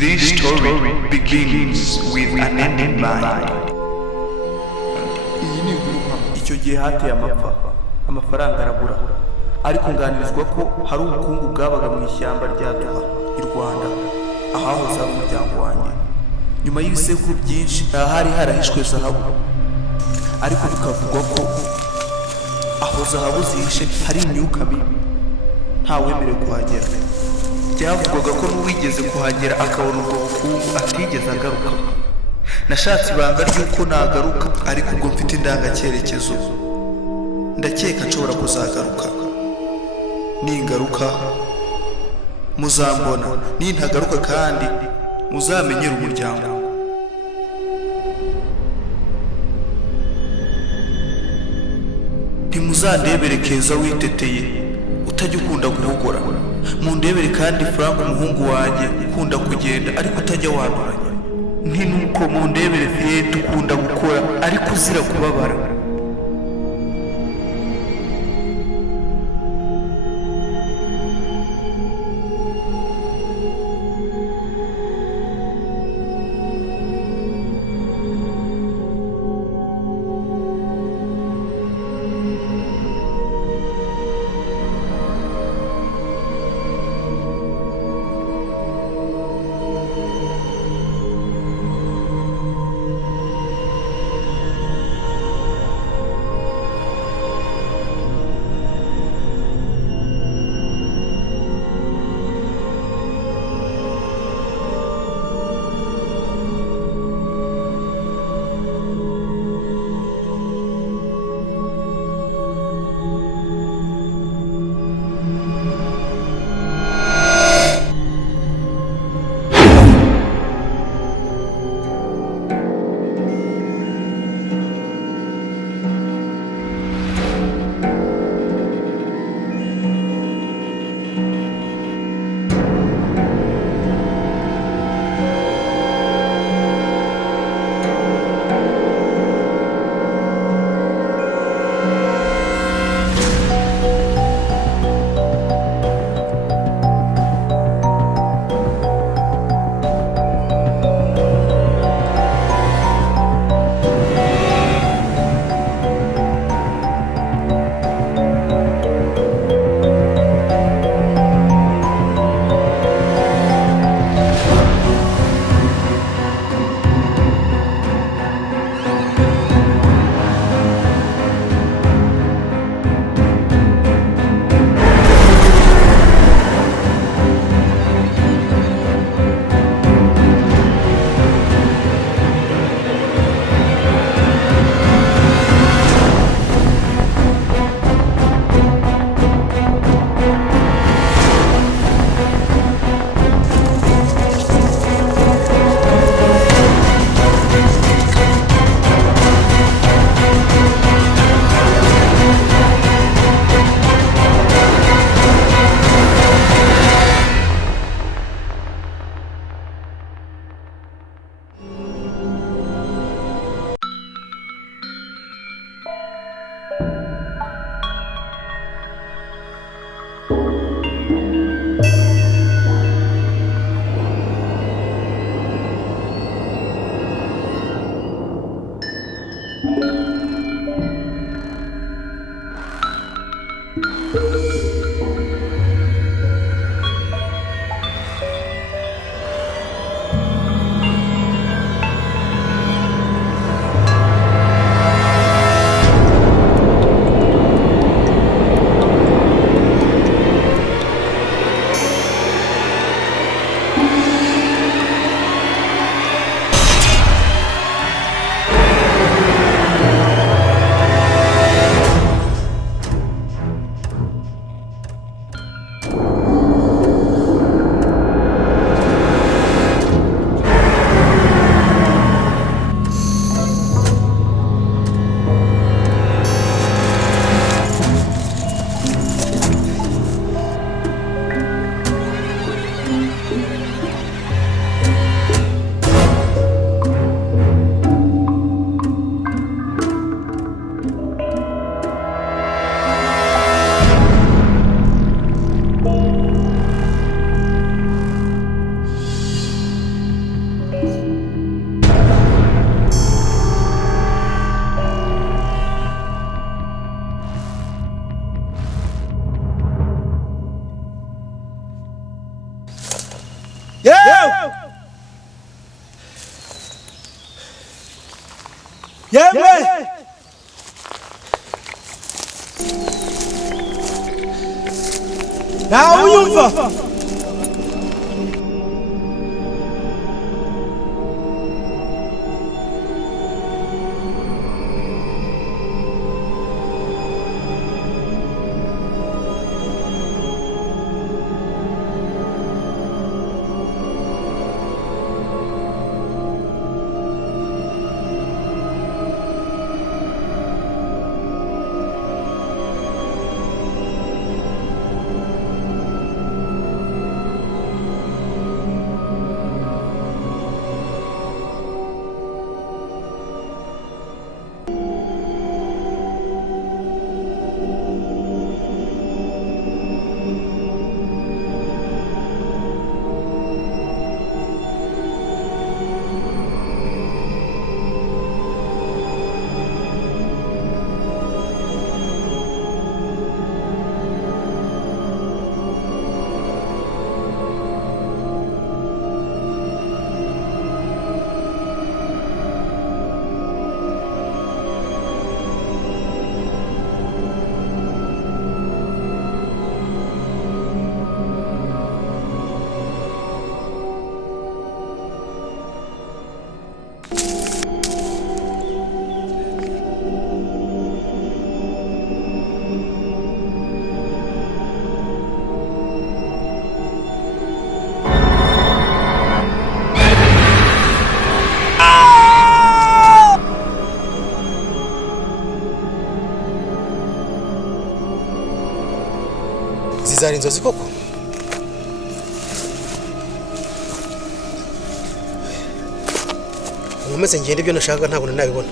This story begins with an end in mind. Iyi ni inkuru icyo gihe hateye amapfa, amafaranga arabura, ariko nganirizwa ko hari ubukungu bwabaga mu ishyamba rya Duha i Rwanda, ahahoze ari umuryango wanjye. Nyuma y'ibisekuru byinshi hari harahishwe zahabu, ariko bikavugwa ko aho zahabu zihishe hari imyuka mibi, ntawemerewe kuhagera. Byavugwaga ko n'uwigeze kuhagera akabona ubwo bukungu atigeze agaruka. Nashatse ibanga ry'uko nagaruka, ariko ubwo mfite indangacyerekezo ndakeka nshobora kuzagaruka. Ningaruka muzambona, nintagaruka kandi muzamenyera umuryango. Ntimuzandebere Keza witeteye utajya ukunda guhogora, mundebere kandi Frank umuhungu wanjye ukunda kugenda ariko utajya wanduranya. Nuko mundebere Fiete ukunda gukora ariko uzira kubabara. Yemwe! Nawe unyumva? Zizari inzozi koko? Umeze ngende ibyo nashaka ntabwo nabibona.